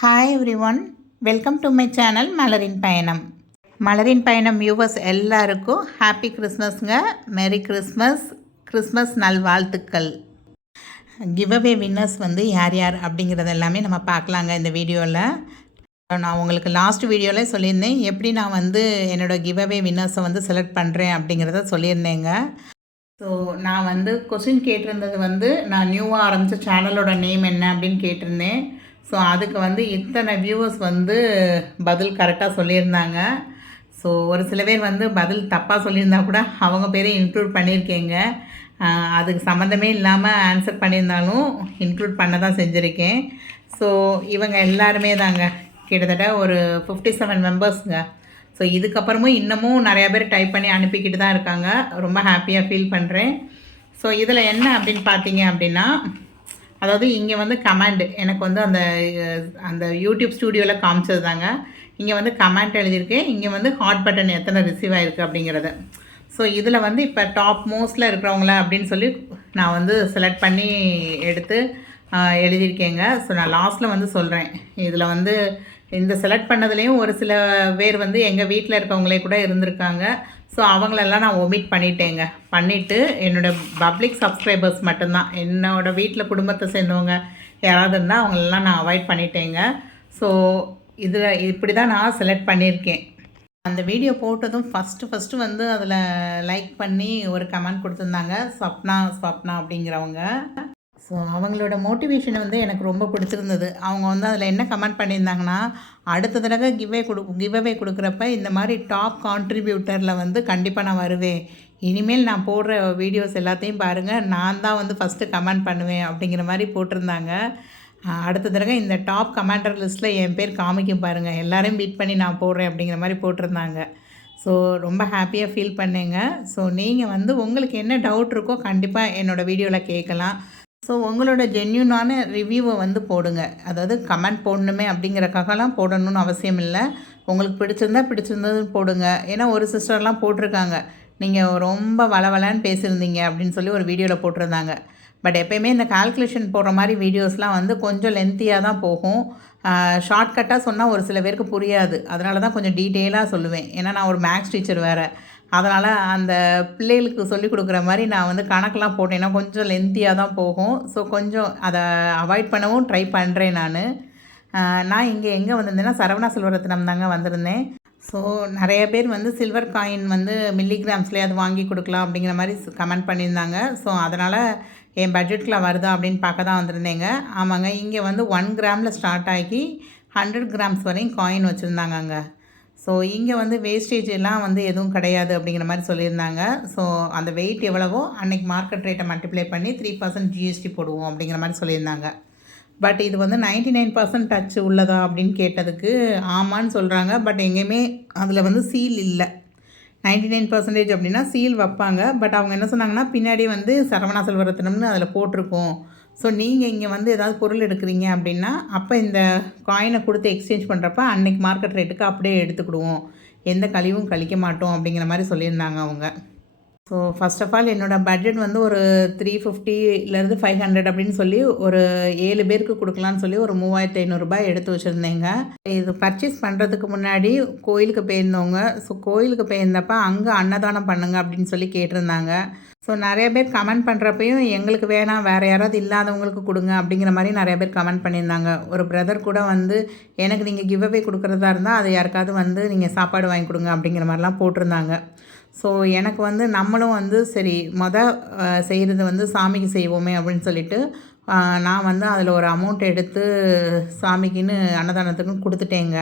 Hi every one, welcome to my channel மலரின் பயணம். மலரின் பயணம் வியூவர்ஸ் எல்லாருக்கும் ஹாப்பி கிறிஸ்மஸ்ங்க. மேரி கிறிஸ்மஸ், கிறிஸ்மஸ் நல்வாழ்த்துக்கள். கிவ்அவே வின்னர்ஸ் வந்து யார் யார் அப்படிங்கிறது எல்லாமே நம்ம பார்க்கலாங்க இந்த வீடியோவில். நான் உங்களுக்கு லாஸ்ட் வீடியோவில் சொல்லியிருந்தேன் எப்படி நான் வந்து என்னோடய கிவ்அவே வின்னர்ஸை வந்து செலக்ட் பண்ணுறேன் அப்படிங்கிறத சொல்லியிருந்தேங்க. ஸோ நான் வந்து கொஸ்டின் கேட்டிருந்தது வந்து நான் நியூவாக ஆரம்பித்த சேனலோட நேம் என்ன அப்படின்னு கேட்டிருந்தேன். ஸோ அதுக்கு வந்து இத்தனை வியூவர்ஸ் வந்து பதில் கரெக்டாக சொல்லியிருந்தாங்க. ஸோ ஒரு சில பேர் வந்து பதில் தப்பாக சொல்லியிருந்தா கூட அவங்க பேரையும் இன்க்ளூட் பண்ணியிருக்கேங்க. அதுக்கு சம்மந்தமே இல்லாமல் ஆன்சர் பண்ணியிருந்தாலும் இன்க்ளூட் பண்ண தான் செஞ்சுருக்கேன். ஸோ இவங்க எல்லாருமே தாங்க கிட்டத்தட்ட ஒரு 57 மெம்பர்ஸுங்க. ஸோ இதுக்கப்புறமும் இன்னமும் நிறையா பேர் டைப் பண்ணி அனுப்பிக்கிட்டு தான் இருக்காங்க. ரொம்ப ஹாப்பியாக ஃபீல் பண்ணுறேன். ஸோ இதில் என்ன அப்படின்னு பார்த்தீங்க அப்படின்னா, அதாவது இங்கே வந்து கமெண்ட் எனக்கு வந்து அந்த அந்த யூடியூப் ஸ்டூடியோவில் காமிச்சது தாங்க. இங்கே வந்து கமெண்ட் எழுதியிருக்கேன். இங்கே வந்து ஹாட் பட்டன் எத்தனை ரிசீவ் ஆகிருக்கு அப்படிங்கிறத. ஸோ இதில் வந்து இப்போ டாப் மோஸ்ட்டில் இருக்கிறவங்கள அப்படின்னு சொல்லி நான் வந்து செலக்ட் பண்ணி எடுத்து எழுதியிருக்கேங்க. ஸோ நான் லாஸ்ட்டில் வந்து சொல்கிறேன். இதில் வந்து இந்த செலக்ட் பண்ணதுலேயும் ஒரு சில பேர் வந்து எங்கள் வீட்டில் இருக்கவங்களே கூட இருந்திருக்காங்க. ஸோ அவங்களெல்லாம் நான் ஒமிட் பண்ணிட்டேங்க. பண்ணிவிட்டு என்னோடய பப்ளிக் சப்ஸ்கிரைபர்ஸ் மட்டும்தான், என்னோடய வீட்டில் குடும்பத்தை சேர்ந்தவங்க யாராவது இருந்தால் அவங்களெல்லாம் நான் அவாய்ட் பண்ணிட்டேங்க. ஸோ இதில் இப்படி தான் நான் செலக்ட் பண்ணியிருக்கேன். அந்த வீடியோ போட்டதும் ஃபஸ்ட்டு வந்து அதில் லைக் பண்ணி ஒரு கமெண்ட் கொடுத்துருந்தாங்க, ஸ்வப்னா அப்படிங்கிறவங்க. ஸோ அவங்களோட மோட்டிவேஷன் வந்து எனக்கு ரொம்ப பிடிச்சிருந்தது. அவங்க வந்து அதில் என்ன கமெண்ட் பண்ணியிருந்தாங்கன்னா, அடுத்த தடவை கிவ்அவே கொடுக்குறப்ப இந்த மாதிரி டாப் கான்ட்ரிபியூட்டரில் வந்து கண்டிப்பாக நான் வருவேன். இனிமேல் நான் போடுற வீடியோஸ் எல்லாத்தையும் பாருங்கள், நான் தான் வந்து ஃபஸ்ட்டு கமெண்ட் பண்ணுவேன் அப்படிங்கிற மாதிரி போட்டிருந்தாங்க. அடுத்த தடவை இந்த டாப் கமெண்டர் லிஸ்ட்டில் என் பேர் காமிக்கும் பாருங்கள், எல்லோரையும் பீட் பண்ணி நான் போடுறேன் அப்படிங்கிற மாதிரி போட்டிருந்தாங்க. ஸோ ரொம்ப ஹாப்பியாக ஃபீல் பண்ணேங்க. ஸோ நீங்கள் வந்து உங்களுக்கு என்ன டவுட் இருக்கோ கண்டிப்பாக என்னோடய வீடியோவில் கேட்கலாம். ஸோ உங்களோட ஜென்யூனான ரிவ்யூவை வந்து போடுங்க. அதாவது கமெண்ட் போடணுமே அப்படிங்கிறக்காகலாம் போடணும்னு அவசியம் இல்லை. உங்களுக்கு பிடிச்சிருந்ததுன்னு போடுங்க. ஏன்னா ஒரு சிஸ்டர்லாம் போட்டிருக்காங்க, நீங்கள் ரொம்ப வளவலன்னு பேசியிருந்தீங்க அப்படின்னு சொல்லி ஒரு வீடியோவில் போட்டிருந்தாங்க. பட் எப்போயுமே இந்த கால்குலேஷன் போடுற மாதிரி வீடியோஸ்லாம் வந்து கொஞ்சம் லென்த்தியாக தான் போகும். ஷார்ட்கட்டாக சொன்னால் ஒரு சில பேருக்கு புரியாது. அதனால தான் கொஞ்சம் டீட்டெயிலாக சொல்லுவேன். ஏன்னா நான் ஒரு மேக்ஸ் டீச்சர் வேறு. அதனால் அந்த பிள்ளைகளுக்கு சொல்லிக் கொடுக்குற மாதிரி நான் வந்து கணக்கெலாம் போட்டேன்னா கொஞ்சம் லென்த்தியாக தான் போகும். ஸோ கொஞ்சம் அதை அவாய்ட் பண்ணவும் ட்ரை பண்ணுறேன் நான். நான் இங்கே எங்கே வந்திருந்தேன்னா சரவணா செல்வரத்னம் தாங்க வந்திருந்தேன். ஸோ நிறைய பேர் வந்து சில்வர் காயின் வந்து மில்லிகிராம்ஸ்லேயே அது வாங்கி கொடுக்கலாம் அப்படிங்கிற மாதிரி கமெண்ட் பண்ணியிருந்தாங்க. ஸோ அதனால் என் பட்ஜெட்டில் வருதா அப்படின்னு பார்க்க தான் வந்திருந்தேங்க. ஆமாங்க, இங்கே வந்து 1 கிராமில் ஸ்டார்ட் ஆகி 100 கிராம்ஸ் வரையும் காயின் வச்சுருந்தாங்க அங்கே. ஸோ இங்கே வந்து வேஸ்டேஜ் எல்லாம் வந்து எதுவும் கிடையாது அப்படிங்கிற மாதிரி சொல்லியிருந்தாங்க. ஸோ அந்த வெயிட் எவ்வளவோ அன்றைக்கி மார்க்கெட் ரேட்டை மல்டிப்ளை பண்ணி 3% ஜிஎஸ்டி போடுவோம் அப்படிங்கிற மாதிரி சொல்லியிருந்தாங்க. பட் இது வந்து 99% டச் உள்ளதா அப்படின்னு கேட்டதுக்கு ஆமான்னு சொல்கிறாங்க. பட் எங்கேயுமே அதில் வந்து சீல் இல்லை. 99% அப்படின்னா சீல் வைப்பாங்க. பட் அவங்க என்ன சொன்னாங்கன்னா, பின்னாடி வந்து சரவணா செல்வரத்னம்னு அதில் போட்டிருக்கோம். ஸோ நீங்கள் இங்கே வந்து ஏதாவது பொருள் எடுக்கிறீங்க அப்படின்னா, அப்போ இந்த காயினை கொடுத்து எக்ஸ்சேஞ்ச் பண்ணுறப்ப அன்றைக்கி மார்க்கெட் ரேட்டுக்கு அப்படியே எடுத்துக்கிடுவோம், எந்த கழிவும் கழிக்க மாட்டோம் அப்படிங்கிற மாதிரி சொல்லியிருந்தாங்க அவங்க. ஸோ ஃபஸ்ட் ஆஃப் ஆல் என்னோடய பட்ஜெட் வந்து ஒரு 350லேருந்து 500 அப்படின்னு சொல்லி ஒரு 7 பேருக்கு கொடுக்கலான்னு சொல்லி ஒரு 3500 எடுத்து வச்சுருந்தேங்க. இது பர்ச்சேஸ் பண்ணுறதுக்கு முன்னாடி கோயிலுக்கு போயிருந்தவங்க. ஸோ கோயிலுக்கு போயிருந்தப்ப அங்கே அன்னதானம் பண்ணுங்க அப்படின்னு சொல்லி கேட்டிருந்தாங்க. ஸோ நிறைய பேர் கமெண்ட் பண்ணுறப்பையும் எங்களுக்கு வேணாம், வேறு யாராவது இல்லாதவங்களுக்கு கொடுங்க அப்படிங்கிற மாதிரி நிறைய பேர் கமெண்ட் பண்ணியிருந்தாங்க. ஒரு பிரதர் கூட வந்து எனக்கு நீங்கள் கிவ்அவே கொடுக்குறதா இருந்தால் அது யாருக்காவது வந்து நீங்கள் சாப்பாடு வாங்கி கொடுங்க அப்படிங்கிற மாதிரிலாம் போட்டிருந்தாங்க. ஸோ எனக்கு வந்து நம்மளும் வந்து சரி செய்கிறது வந்து சாமிக்கு செய்வோமே அப்படின்னு சொல்லிட்டு நான் வந்து அதில் ஒரு அமௌண்ட் எடுத்து சாமிக்குன்னு அன்னதானத்துக்குன்னு கொடுத்துட்டேங்க.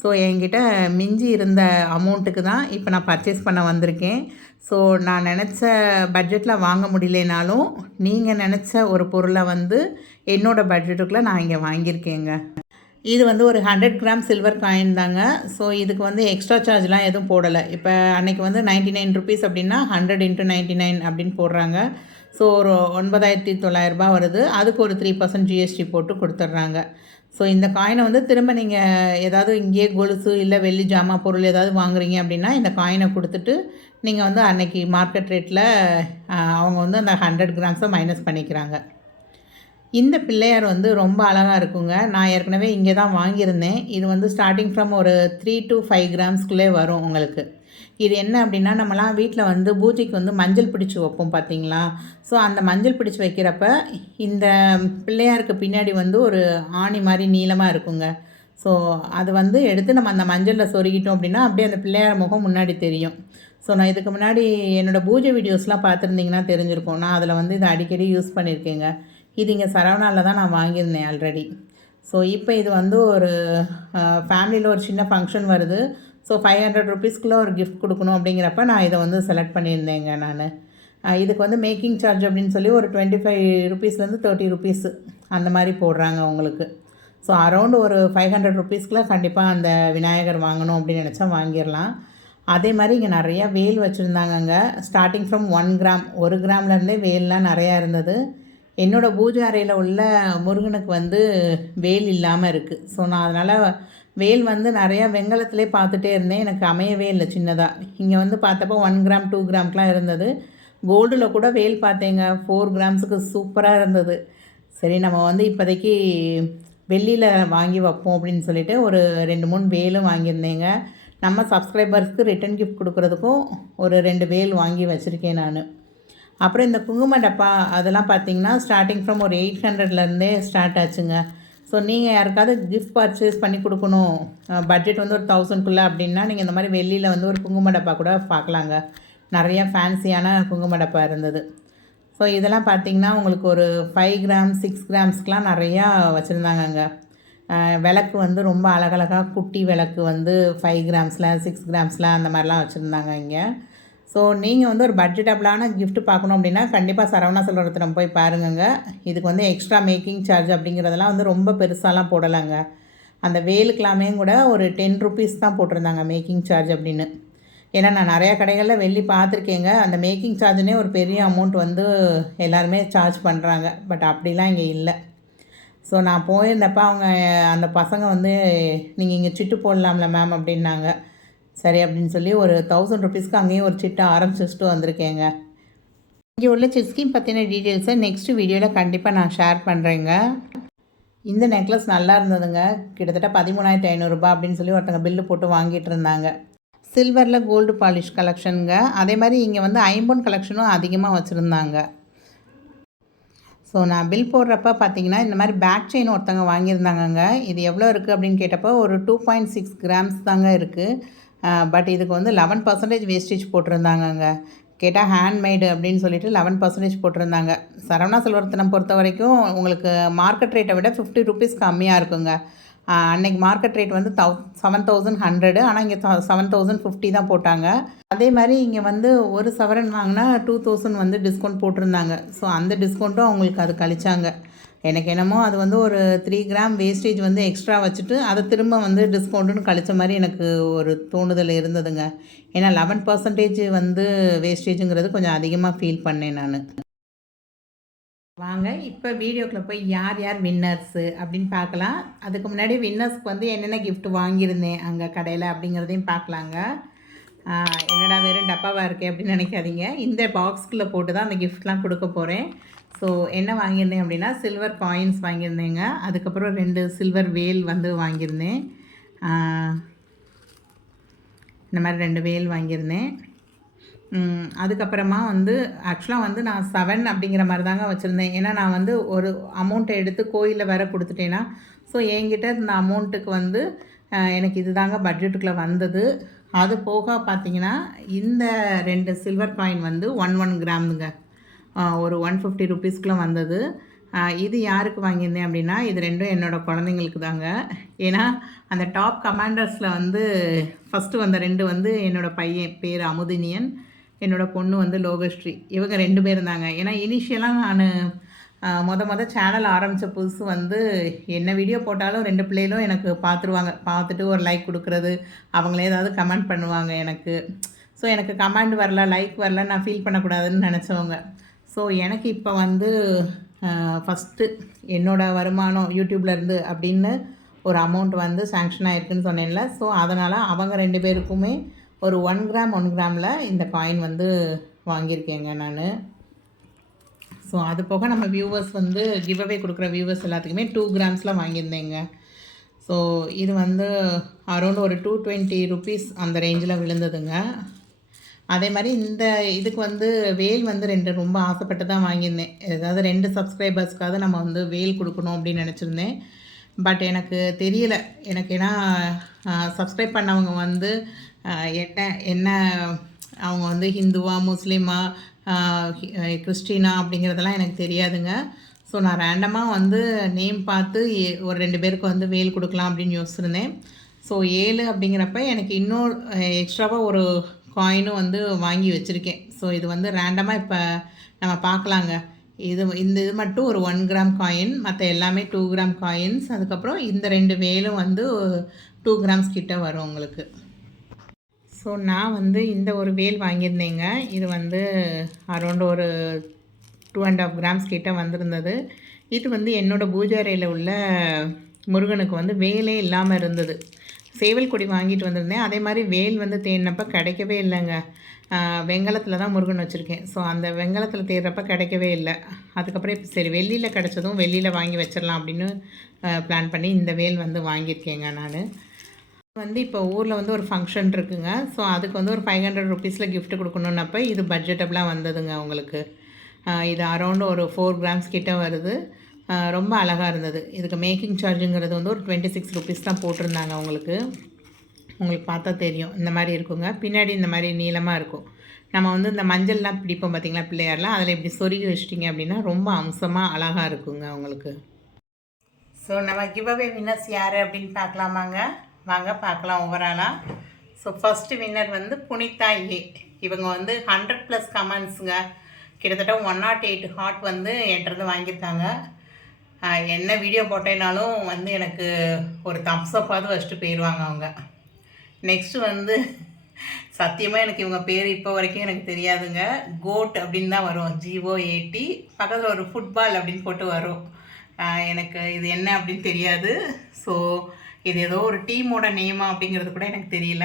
ஸோ என்கிட்ட மிஞ்சி இருந்த அமௌண்ட்டுக்கு தான் இப்போ நான் பர்ச்சேஸ் பண்ண வந்திருக்கேன். ஸோ நான் நினச்ச பட்ஜெட்டில் வாங்க முடியலனாலும் நீங்கள் நினச்ச ஒரு பொருளை வந்து என்னோடய பட்ஜெட்டுக்குள்ளே நான் இங்கே வாங்கியிருக்கேங்க. இது வந்து ஒரு 100 கிராம் சில்வர் காயின் தாங்க. ஸோ இதுக்கு வந்து எக்ஸ்ட்ரா சார்ஜ்லாம் எதுவும் போடலை. இப்போ அன்றைக்கி வந்து 99 ருபீஸ் அப்படின்னா 100 × 99 அப்படின்னு போடுறாங்க. ஸோ ஒரு 9900 வருது. அதுக்கு ஒரு 3% ஜிஎஸ்டி போட்டு கொடுத்துட்றாங்க. ஸோ இந்த காயினை வந்து திரும்ப நீங்கள் ஏதாவது இங்கேயே கொலுசு இல்லை வெள்ளி ஜாமா பொருள் ஏதாவது வாங்குறீங்க அப்படின்னா இந்த காயினை கொடுத்துட்டு நீங்கள் வந்து அன்றைக்கி மார்க்கெட் ரேட்டில் அவங்க வந்து அந்த 100 கிராம்ஸை மைனஸ் பண்ணிக்கிறாங்க. இந்த பிள்ளையார் வந்து ரொம்ப அழகாக இருக்குங்க. நான் ஏற்கனவே இங்கே தான் வாங்கியிருந்தேன். இது வந்து ஸ்டார்ட்டிங் ஃப்ரம் ஒரு 3 to 5 கிராம்ஸ்குள்ளே வரும் உங்களுக்கு. இது என்ன அப்படின்னா, நம்மலாம் வீட்டில் வந்து பூஜைக்கு வந்து மஞ்சள் பிடிச்சு வைப்போம் பார்த்தீங்களா? ஸோ அந்த மஞ்சள் பிடிச்சு வைக்கிறப்ப இந்த பிள்ளையாருக்கு பின்னாடி வந்து ஒரு ஆணி மாதிரி நீளமாக இருக்குங்க. ஸோ அது வந்து எடுத்து நம்ம அந்த மஞ்சளில் சொருகிட்டோம் அப்படின்னா அப்படியே அந்த பிள்ளையார் முகம் முன்னாடி தெரியும். ஸோ நான் இதுக்கு முன்னாடி என்னோடய பூஜை வீடியோஸ்லாம் பார்த்துருந்தீங்கன்னா தெரிஞ்சிருக்கும். நான் அதில் வந்து இதை அடிக்கடி யூஸ் பண்ணியிருக்கேங்க. இது இங்கே சரவணாவில் தான் நான் வாங்கியிருந்தேன் ஆல்ரெடி. ஸோ இப்போ இது வந்து ஒரு ஃபேமிலியில் ஒரு சின்ன ஃபங்க்ஷன் வருது. ஸோ 500 ருபீஸ்க்குள்ளே ஒரு கிஃப்ட் கொடுக்கணும் அப்படிங்கிறப்ப நான் இதை வந்து செலக்ட் பண்ணியிருந்தேங்க நான். இதுக்கு வந்து மேக்கிங் சார்ஜ் அப்படின்னு சொல்லி ஒரு 25 ருபீஸ்லேருந்து 30 ருபீஸ் அந்த மாதிரி போடுறாங்க உங்களுக்கு. ஸோ அரௌண்ட் ஒரு 500 ருபீஸ்க்குள்ள கண்டிப்பாக அந்த விநாயகர் வாங்கணும் அப்படின்னு நினச்சா வாங்கிடலாம். அதே மாதிரி இங்கே நிறையா வேல் வச்சுருந்தாங்கங்க. ஸ்டார்டிங் ஃப்ரம் 1 கிராம் 1 கிராம்லேருந்தே வேல்லாம் நிறையா இருந்தது. என்னோடய பூஜை அறையில் உள்ள முருகனுக்கு வந்து வேல் இல்லாமல் இருக்குது. ஸோ நான் அதனால் வேல் வந்து நிறையா வெங்கலத்திலே பார்த்துட்டே இருந்தேன். எனக்கு அமையவே இல்லை சின்னதாக. இங்கே வந்து பார்த்தப்போ 1 கிராம் 2 கிராம்க்கெலாம் இருந்தது. கோல்டில் கூட வேல் பார்த்தேங்க. 4 கிராம்ஸுக்கு சூப்பராக இருந்தது. சரி நம்ம வந்து இப்போதைக்கு வெள்ளியில் வாங்கி வைப்போம் அப்படின்னு சொல்லிட்டு ஒரு 2-3 வேலும் வாங்கியிருந்தேங்க. நம்ம சப்ஸ்கிரைபர்ஸ்க்கு ரிட்டன் கிஃப்ட் கொடுக்குறதுக்கும் ஒரு 2 வேல் வாங்கி வச்சுருக்கேன் நான். அப்புறம் இந்த குங்கும டப்பா அதெல்லாம் பார்த்திங்கன்னா ஸ்டார்டிங் ஃப்ரம் ஒரு 800லேருந்தே ஸ்டார்ட் ஆச்சுங்க. ஸோ நீங்கள் யாருக்காவது கிஃப்ட் பர்ச்சேஸ் பண்ணி கொடுக்கணும், பட்ஜெட் வந்து ஒரு 1000க்குள்ளே அப்படின்னா நீங்கள் இந்த மாதிரி வெள்ளியில் வந்து ஒரு குங்கும டப்பா கூட பார்க்கலாங்க. நிறையா ஃபேன்சியான குங்கும டப்பா இருந்தது. ஸோ இதெல்லாம் பார்த்திங்கன்னா உங்களுக்கு ஒரு 5 கிராம் 6 கிராம்ஸ்க்கெலாம் நிறையா வச்சுருந்தாங்கங்க. விளக்கு வந்து ரொம்ப அழகழகாக குட்டி விளக்கு வந்து 5 கிராம்ஸில் 6 கிராம்ஸில் அந்த மாதிரிலாம் வச்சுருந்தாங்க இங்கே. ஸோ நீங்கள் வந்து ஒரு பட்ஜெட்டபிளான கிஃப்ட் பார்க்கணும் அப்படின்னா கண்டிப்பாக சரவணா செல்வரத்தினம் போய் பாருங்கங்க. இதுக்கு வந்து எக்ஸ்ட்ரா மேக்கிங் சார்ஜ் அப்படிங்கிறதெல்லாம் வந்து ரொம்ப பெருசாலாம் போடலைங்க. அந்த வேலுக்கெல்லாமே கூட ஒரு 10 ருபீஸ் தான் போட்டிருந்தாங்க மேக்கிங் சார்ஜ் அப்படின்னு. ஏன்னா நான் நிறையா கடைகளில் வெள்ளி பார்த்துருக்கேங்க. அந்த மேக்கிங் சார்ஜுனே ஒரு பெரிய அமௌண்ட் வந்து எல்லாருமே சார்ஜ் பண்ணுறாங்க. பட் அப்படிலாம் இங்கே இல்லை. ஸோ நான் போயிருந்தப்போ அவங்க அந்த பசங்க வந்து நீங்கள் இங்கே சிட்டு போடலாம்ல மேம் அப்படின்னாங்க. சரி அப்படின்னு சொல்லி ஒரு 1000 ருபீஸ்க்கு அங்கேயும் ஒரு சிட்டை ஆரம்பிச்சுட்டு வந்திருக்கேங்க. இங்கே உள்ள செஸ் ஸ்கீம் பற்றின டீட்டெயில்ஸை நெக்ஸ்ட் வீடியோவில் கண்டிப்பாக நான் ஷேர் பண்ணுறேங்க. இந்த நெக்லஸ் நல்லா இருந்ததுங்க. கிட்டத்தட்ட 13,500 ரூபா அப்படின்னு சொல்லி ஒருத்தங்க பில்லு போட்டு வாங்கிட்டு இருந்தாங்க. சில்வரில் கோல்டு பாலிஷ் கலெக்ஷனுங்க. அதே மாதிரி இங்கே வந்து ஐம்பொன் கலெக்ஷனும் அதிகமாக வச்சுருந்தாங்க. ஸோ நான் பில் போடுறப்ப பார்த்தீங்கன்னா இந்த மாதிரி பேக் செயின் ஒருத்தங்க வாங்கியிருந்தாங்கங்க. இது எவ்வளோ இருக்குது அப்படின்னு கேட்டப்போ ஒரு 2.6 கிராம்ஸ் தாங்க இருக்குது. பட் இதுக்கு வந்து 11% வேஸ்டேஜ் போட்டிருந்தாங்கங்க. கேட்டால் ஹேண்ட்மேடு அப்படின்னு சொல்லிட்டு 11% போட்டிருந்தாங்க. சரவணா செல்வரத்தினம் பொறுத்த வரைக்கும் உங்களுக்கு மார்க்கெட் ரேட்டை விட 50 ருபீஸ் கம்மியாக இருக்குங்க. அன்றைக்கி மார்க்கெட் ரேட் வந்து 7,100, ஆனால் இங்கே 7,050 தான் போட்டாங்க. அதே மாதிரி இங்கே வந்து ஒரு சவரன் வாங்கினா 2,000 வந்து டிஸ்கவுண்ட் போட்டிருந்தாங்க. ஸோ அந்த டிஸ்கவுண்ட்டும் அவங்களுக்கு அது கழிச்சாங்க. எனக்கு என்னமோ அது வந்து ஒரு 3 கிராம் வேஸ்டேஜ் வந்து எக்ஸ்ட்ரா வச்சுட்டு அதை திரும்ப வந்து டிஸ்கவுண்ட்டுன்னு கழிச்ச மாதிரி எனக்கு ஒரு தோணுதல் இருந்ததுங்க. ஏன்னா 11% வந்து வேஸ்டேஜுங்கிறது கொஞ்சம் அதிகமாக ஃபீல் பண்ணேன் நான். வாங்க இப்போ வீடியோக்குள்ளே போய் யார் யார் வின்னர்ஸு அப்படின்னு பார்க்கலாம். அதுக்கு முன்னாடி வின்னர்ஸ்க்கு வந்து என்னென்ன கிஃப்ட் வாங்கியிருந்தேன் அங்கே கடையில் அப்படிங்கிறதையும் பார்க்கலாங்க. என்னடா வெறும் டப்பாவாக இருக்கே அப்படின்னு நினைக்காதீங்க. இந்த பாக்ஸ்குள்ளே போட்டு தான் அந்த கிஃப்ட்லாம் கொடுக்க போகிறேன். ஸோ என்ன வாங்கியிருந்தேன் அப்படின்னா சில்வர் காயின்ஸ் வாங்கியிருந்தேங்க. அதுக்கப்புறம் 2 சில்வர் வேல் வந்து வாங்கியிருந்தேன். இந்த மாதிரி 2 வேல் வாங்கியிருந்தேன். அதுக்கப்புறமா வந்து ஆக்சுவலாக வந்து நான் 7 அப்படிங்கிற மாதிரி தாங்க வச்சுருந்தேன். ஏன்னா நான் வந்து ஒரு அமௌண்ட்டை எடுத்து கோயிலில் வேறு கொடுத்துட்டேன்னா ஸோ என்கிட்ட இந்த அமௌண்ட்டுக்கு வந்து எனக்கு இது தாங்க பட்ஜெட்டுக்குள்ளே வந்தது. அது போக பார்த்திங்கன்னா இந்த 2 சில்வர் காயின் வந்து 1 கிராமுங்க. ஒரு 150 ருபீஸ்க்குள்ளே வந்தது. இது யாருக்கு வாங்கியிருந்தேன் அப்படின்னா இது 2ம் என்னோடய குழந்தைங்களுக்கு தாங்க. ஏன்னா அந்த டாப் கமாண்டர்ஸில் வந்து ஃபஸ்ட்டு வந்த 2 வந்து என்னோடய பையன் பேர் அமுதினியன், என்னோடய பொண்ணு வந்து லோகஸ்ரீ. இவங்க 2 பேரும் தாங்க. ஏன்னா இனிஷியலாக நான் சேனல் ஆரம்பித்த புதுசு வந்து என்ன வீடியோ போட்டாலும் 2 பிள்ளைகளும் எனக்கு பார்த்துருவாங்க. பார்த்துட்டு ஒரு லைக் கொடுக்குறது, அவங்களே ஏதாவது கமெண்ட் பண்ணுவாங்க எனக்கு. ஸோ எனக்கு கமெண்ட் வரல, லைக் வரல, நான் ஃபீல் பண்ணக்கூடாதுன்னு நினச்சவங்க. ஸோ எனக்கு இப்போ வந்து ஃபஸ்ட்டு என்னோடய வருமானம் யூடியூப்லேருந்து அப்படின்னு ஒரு அமௌண்ட் வந்து சேங்ஷன் ஆகிருக்குன்னு சொன்னேன்ல. ஸோ அதனால் அவங்க 2 பேருக்குமே ஒரு 1 கிராமில் இந்த காயின் வந்து வாங்கியிருக்கேங்க நான். ஸோ ஸோ அது போக நம்ம வியூவர்ஸ் வந்து கிவ் அவே கொடுக்குற வியூவர்ஸ் எல்லாத்துக்குமே 2 கிராம்ஸில் வாங்கியிருந்தேங்க. ஸோ இது வந்து அரௌண்ட் ஒரு 220 ருபீஸ் அந்த ரேஞ்சில் விழுந்ததுங்க. அதே மாதிரி இந்த இதுக்கு வந்து வேல் வந்து 2 ரொம்ப ஆசைப்பட்டு தான் வாங்கியிருந்தேன். ஏதாவது 2 சப்ஸ்கிரைபர்ஸ்க்காவது நம்ம வந்து வேல் கொடுக்கணும் அப்படின்னு நினச்சிருந்தேன். பட் எனக்கு தெரியல. எனக்கு ஏன்னா சப்ஸ்கிரைப் பண்ணவங்க வந்து என்ன என்ன அவங்க வந்து ஹிந்துவா, முஸ்லீமா, கிறிஸ்டினா அப்படிங்கிறதெல்லாம் எனக்கு தெரியாதுங்க. ஸோ நான் ரேண்டமாக வந்து நேம் பார்த்து ஒரு 2 பேருக்கு வந்து வேல் கொடுக்கலாம் அப்படின்னு யோசிச்சிருந்தேன். ஸோ 7 அப்படிங்கிறப்ப எனக்கு இன்னொரு எக்ஸ்ட்ராவாக ஒரு காயினும் வந்து வாங்கி வச்சுருக்கேன். ஸோ இது வந்து ரேண்டமாக இப்போ நம்ம பார்க்கலாங்க. இந்த இது மட்டும் ஒரு 1 கிராம் காயின், மற்ற எல்லாமே 2 கிராம் காயின்ஸ். அதுக்கப்புறம் இந்த 2 வேலும் வந்து 2 கிராம்ஸ் கிட்ட வரும் உங்களுக்கு. ஸோ நான் வந்து இந்த ஒரு வேல் வாங்கியிருந்தேங்க. இது வந்து அரௌண்ட் ஒரு 2.5 கிராம்ஸ் கிட்ட வந்திருந்தது. இது வந்து என்னோடய பூஜை அறையில் உள்ள முருகனுக்கு வந்து வேலே இல்லாமல் இருந்தது. சேவல் கொடி வாங்கிட்டு வந்திருந்தேன். அதே மாதிரி வேல் வந்து தேடினப்போ கிடைக்கவே இல்லைங்க. வெங்கலத்தில் தான் முருகன் வச்சுருக்கேன். ஸோ அந்த வெங்கலத்தில் தேடுறப்ப கிடைக்கவே இல்லை. அதுக்கப்புறம் இப்போ சரி வெள்ளியில் கிடச்சதும் வெள்ளியில் வாங்கி வச்சிடலாம் அப்படின்னு பிளான் பண்ணி இந்த வேல் வந்து வாங்கியிருக்கேங்க நான். வந்து இப்போ ஊரில் வந்து ஒரு ஃபங்க்ஷன் இருக்குங்க. ஸோ அதுக்கு வந்து ஒரு 500 ருபீஸில் கிஃப்ட் கொடுக்கணுன்னப்போ இது பட்ஜெட்டபிளாக வந்ததுங்க உங்களுக்கு. இது அரௌண்ட் ஒரு 4 கிராம்ஸ் கிட்ட வருது. ரொம்ப அழகாக இருந்தது. இதுக்கு மேக்கிங் சார்ஜுங்கிறது வந்து ஒரு 26 ருபீஸ் தான் போட்டிருந்தாங்க உங்களுக்கு பார்த்தா தெரியும். இந்த மாதிரி இருக்குங்க. பின்னாடி இந்த மாதிரி நீளமாக இருக்கும். நம்ம வந்து இந்த மஞ்சள்லாம் பிடிப்போம் பார்த்திங்களா பிள்ளையார்லாம், அதில் இப்படி சொருகி வச்சிட்டிங்க அப்படின்னா ரொம்ப அம்சமாக அழகாக இருக்குங்க உங்களுக்கு. ஸோ நம்ம கிவ் அவே வின்னர்ஸ் யார் அப்படின்னு பார்க்கலாமாங்க? வாங்க பார்க்கலாம் ஓவராலாக. ஸோ ஃபஸ்ட்டு வின்னர் வந்து புனிதா ஏ. இவங்க வந்து 100+ கமெண்ட்ஸுங்க. கிட்டத்தட்ட 108 ஹார்ட் வந்து என்கிட்ட வாங்கியிருக்காங்க. என்ன வீடியோ போட்டேனாலும் வந்து எனக்கு ஒரு தம்ஸ்அப்பாவது வச்சுட்டு போயிடுவாங்க அவங்க. நெக்ஸ்ட்டு வந்து சத்தியமாக எனக்கு இவங்க பேர் இப்போ வரைக்கும் எனக்கு தெரியாதுங்க. கோட் அப்படின்னு தான் வரும், GOAT. பக்கத்தில் ஒரு ஃபுட்பால் அப்படின்னு போட்டு வரும். எனக்கு இது என்ன அப்படின்னு தெரியாது. ஸோ இது ஏதோ ஒரு டீமோட நேமா அப்படிங்கிறது கூட எனக்கு தெரியல.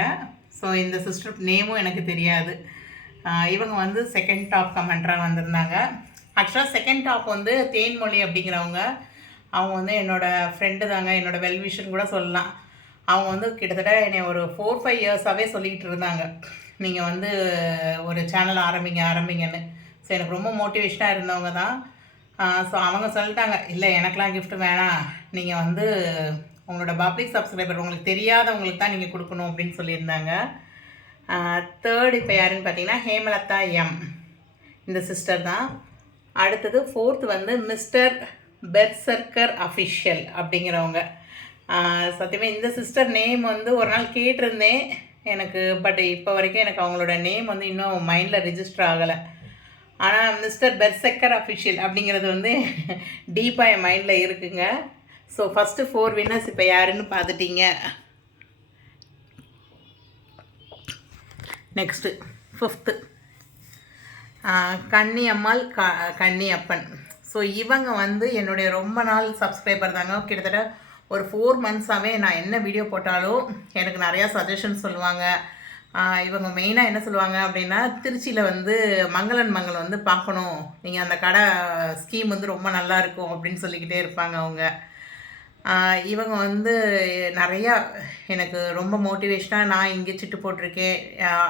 ஸோ இந்த சிஸ்டர் நேமும் எனக்கு தெரியாது. இவங்க வந்து செகண்ட் டாப் கமெண்ட்ராக வந்திருந்தாங்க. ஆக்சுவலாக செகண்ட் டாப் வந்து தேன்மொழி அப்படிங்கிறவங்க. அவங்க வந்து என்னோடய ஃப்ரெண்டு தாங்க, என்னோடய வெல்விஷன் கூட சொல்லலாம். அவங்க வந்து கிட்டத்தட்ட என்னை ஒரு 4-5 இயர்ஸாகவே சொல்லிக்கிட்டு இருந்தாங்க, நீங்கள் வந்து ஒரு சேனல் ஆரம்பிங்கன்னு. ஸோ எனக்கு ரொம்ப மோட்டிவேஷனாக இருந்தவங்க தான். ஸோ அவங்க சொல்லிட்டாங்க, இல்லை எனக்கெலாம் கிஃப்ட் வேணாம், நீங்கள் வந்து உங்களோட பப்ளிக் சப்ஸ்கிரைபர் உங்களுக்கு தெரியாதவங்களுக்கு தான் நீங்கள் கொடுக்கணும் அப்படின்னு சொல்லியிருந்தாங்க. தேர்ட் இப்போ யாருன்னு பார்த்தீங்கன்னா ஹேமலதா எம், இந்த சிஸ்டர் தான். அடுத்தது ஃபோர்த் வந்து மிஸ்டர் பெர்சர்க்கர் அஃபிஷியல் அப்படிங்கிறவங்க. சத்தியமாக இந்த சிஸ்டர் நேம் வந்து ஒரு நாள் கேட்டிருந்தேன் எனக்கு, பட் இப்போ வரைக்கும் எனக்கு அவங்களோட நேம் வந்து இன்னும் மைண்டில் ரிஜிஸ்டர் ஆகலை. ஆனால் மிஸ்டர் பெர்சர்க்கர் அஃபிஷியல் அப்படிங்கிறது வந்து டீப்பாக என் மைண்டில் இருக்குங்க. ஸோ ஃபஸ்ட்டு 4 வின்னர்ஸ் இப்போ யாருன்னு பார்த்துட்டீங்க. Next 5th Kanniammal Kanniappan. So இவங்க வந்து என்னுடைய ரொம்ப நாள் சப்ஸ்கிரைபர் தாங்க. கிட்டத்தட்ட ஒரு 4 மந்த்ஸாகவே நான் என்ன வீடியோ போட்டாலும் எனக்கு நிறையா சஜஷன் சொல்லுவாங்க. இவங்க மெயினாக என்ன சொல்லுவாங்க அப்படின்னா, திருச்சியில் வந்து மங்களன் வந்து பார்க்கணும், நீங்கள் அந்த கடை ஸ்கீம் வந்து ரொம்ப நல்லாயிருக்கும் அப்படின்னு சொல்லிக்கிட்டே இருப்பாங்க அவங்க. இவங்க வந்து நிறையா எனக்கு ரொம்ப மோட்டிவேஷனாக நான் இங்கே சிட்டு போட்டிருக்கேன்.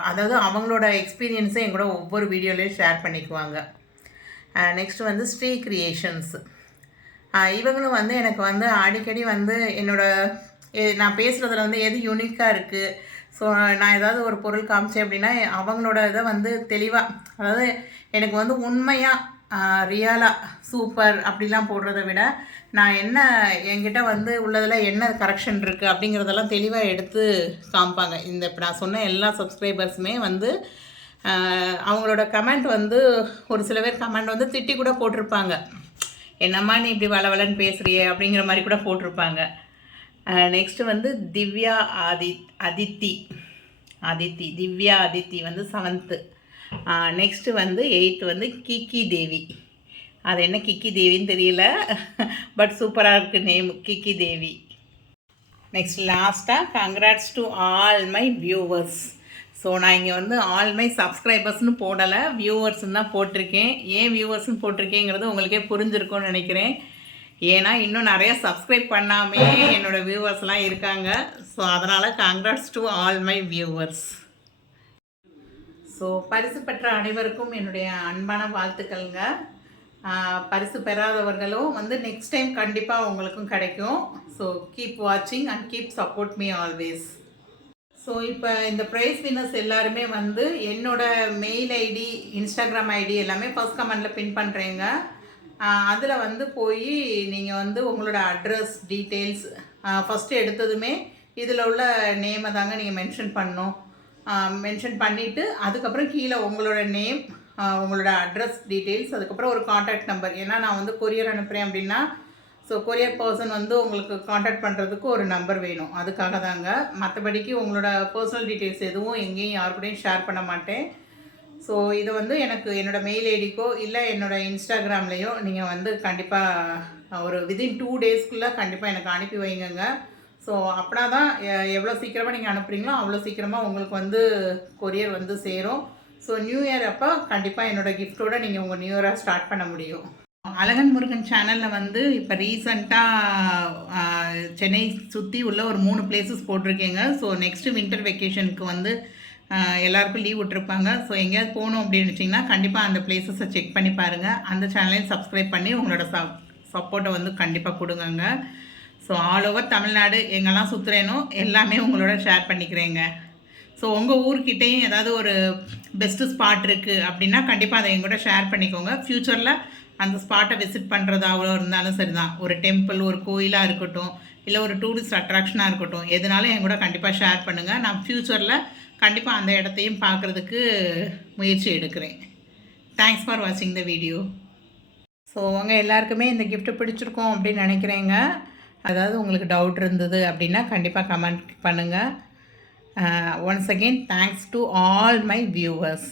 அதாவது அவங்களோட எக்ஸ்பீரியன்ஸை என் கூட ஒவ்வொரு வீடியோலையும் ஷேர் பண்ணிக்குவாங்க. நெக்ஸ்ட் வந்து ஸ்ரீ கிரியேஷன்ஸ். இவங்களும் வந்து எனக்கு வந்து அடிக்கடி வந்து நான் பேசுகிறதுல வந்து எது யூனிக்காக இருக்குது, ஸோ நான் ஏதாவது ஒரு பொருள் காமிச்சேன் அப்படின்னா அவங்களோட இதை வந்து தெளிவாக, அதாவது எனக்கு வந்து உண்மையாக ரியலாக சூப்பர் அப்படிலாம் போடுறத விட நான் என்ன என்கிட்ட வந்து உள்ளதில் என்ன கரெக்ஷன் இருக்குது அப்படிங்கிறதெல்லாம் தெளிவாக எடுத்து காமிப்பாங்க. இப்போ நான் சொன்ன எல்லா சப்ஸ்கிரைபர்ஸுமே வந்து அவங்களோட கமெண்ட் வந்து ஒரு சில பேர் கமெண்ட் வந்து திட்டி கூட போட்டிருப்பாங்க, என்னம்மா நீ இப்படி வளவலன்னு பேசுகிறியே அப்படிங்கிற மாதிரி கூட போட்டிருப்பாங்க. நெக்ஸ்ட்டு வந்து திவ்யா அதித்தி திவ்யா அதித்தி வந்து 7th. நெக்ஸ்ட்டு வந்து 8th வந்து கிக்கி தேவி. அது என்ன கிக்கி தேவின்னு தெரியல, பட் சூப்பராக இருக்குது நேம், கிக்கி தேவி. நெக்ஸ்ட் லாஸ்ட்டாக congrats to all my viewers. So நான் இங்கே வந்து ஆல் மை சப்ஸ்கிரைபர்ஸ்னு போடலை, வியூவர்ஸ்ன்னு தான் போட்டிருக்கேன். ஏன் வியூவர்ஸ்ன்னு போட்டிருக்கேங்கிறது உங்களுக்கே புரிஞ்சிருக்கும்னு நினைக்கிறேன். ஏன்னா இன்னும் நிறையா சப்ஸ்கிரைப் பண்ணாமே என்னோடய வியூவர்ஸ்லாம் இருக்காங்க. ஸோ அதனால் congrats to all my viewers. So பரிசு பெற்ற அனைவருக்கும் என்னுடைய அன்பான வாழ்த்துக்கள்ங்க. பரிசு பெறாதவர்களும் வந்து நெக்ஸ்ட் டைம் கண்டிப்பாக உங்களுக்கும் கிடைக்கும். ஸோ கீப் வாட்சிங் and keep support me always. So இப்போ இந்த ப்ரைஸ் வின்னர்ஸ் எல்லாருமே வந்து என்னோடய மெயில் ஐடி, இன்ஸ்டாகிராம் ஐடி எல்லாமே ஃபர்ஸ்ட் கமெண்டில் பின் பண்ணுறேங்க. அதில் வந்து போய் நீங்கள் வந்து உங்களோட அட்ரஸ் டீட்டெயில்ஸ் ஃபஸ்ட்டு எடுத்ததுமே இதில் உள்ள நேமை தாங்க நீங்கள் மென்ஷன் பண்ணணும். மென்ஷன் பண்ணிவிட்டு அதுக்கப்புறம் கீழே உங்களோட நேம், உங்களோட அட்ரஸ் டீட்டெயில்ஸ், அதுக்கப்புறம் ஒரு காண்டாக்ட் நம்பர். ஏன்னா நான் வந்து கொரியர் அனுப்புகிறேன் அப்படின்னா ஸோ கொரியர் பர்சன் வந்து உங்களுக்கு காண்டாக்ட் பண்ணுறதுக்கு ஒரு நம்பர் வேணும். அதுக்காக தாங்க. மற்றபடிக்கு உங்களோட பர்சனல் டீட்டெயில்ஸ் எதுவும் எங்கேயும் யாருக்கூடையும் ஷேர் பண்ண மாட்டேன். ஸோ இதை வந்து எனக்கு என்னோடய மெயில் ஐடிக்கோ இல்லை என்னோடய இன்ஸ்டாகிராம்லேயோ நீங்கள் வந்து கண்டிப்பாக ஒரு வித்தின் 2 டேஸ்க்குள்ளே கண்டிப்பாக எனக்கு அனுப்பி வைங்கங்க. ஸோ அப்படின்னா தான் எவ்வளோ சீக்கிரமாக நீங்கள் அனுப்புகிறீங்களோ அவ்வளோ சீக்கிரமாக உங்களுக்கு வந்து கொரியர் வந்து சேரும். ஸோ நியூ இயர் அப்போ கண்டிப்பாக என்னோடய கிஃப்ட்டோடு நீங்கள் உங்கள் நியூ இயரை ஸ்டார்ட் பண்ண முடியும். அழகன் முருகன் சேனலில் வந்து இப்போ ரீசண்டாக சென்னை சுற்றி உள்ள ஒரு 3 பிளேசஸ் போட்டிருக்கேங்க. ஸோ நெக்ஸ்ட்டு வின்டர் வெக்கேஷனுக்கு வந்து எல்லாருக்கும் லீவ் விட்டுருப்பாங்க. ஸோ எங்கேயாவது போகணும் அப்படின்னு நினச்சிங்கன்னா கண்டிப்பாக அந்த பிளேசஸை செக் பண்ணி பாருங்கள். அந்த சேனலையும் சப்ஸ்கிரைப் பண்ணி உங்களோட சப்போர்ட்டை வந்து கண்டிப்பாக கொடுங்க. ஸோ ஆல் ஓவர் தமிழ்நாடு எங்கெல்லாம் சுற்றுறேனோ எல்லாமே உங்களோட ஷேர் பண்ணிக்கிறேங்க. ஸோ உங்கள் ஊர்கிட்டையும் ஏதாவது ஒரு பெஸ்ட்டு ஸ்பாட் இருக்குது அப்படின்னா கண்டிப்பாக அதை எங்கூட ஷேர் பண்ணிக்கோங்க. ஃப்யூச்சரில் அந்த ஸ்பாட்டை விசிட் பண்ணுறதாவோ இருந்தாலும் சரி தான், ஒரு டெம்பிள், ஒரு கோயிலாக இருக்கட்டும், இல்லை ஒரு டூரிஸ்ட் அட்ராக்ஷனாக இருக்கட்டும், எதுனாலும் எங்கூட கண்டிப்பாக ஷேர் பண்ணுங்கள். நான் ஃப்யூச்சரில் கண்டிப்பாக அந்த இடத்தையும் பார்க்குறதுக்கு முயற்சி எடுக்கிறேன். தேங்க்ஸ் ஃபார் வாட்சிங் த வீடியோ. ஸோ உங்கள் எல்லாருக்குமே இந்த கிஃப்ட்டு பிடிச்சிருக்கோம் அப்படின்னு நினைக்கிறேங்க. அதாவது உங்களுக்கு டவுட் இருந்தது அப்படின்னா கண்டிப்பாக கமெண்ட் பண்ணுங்கள். Once again thanks to all my viewers.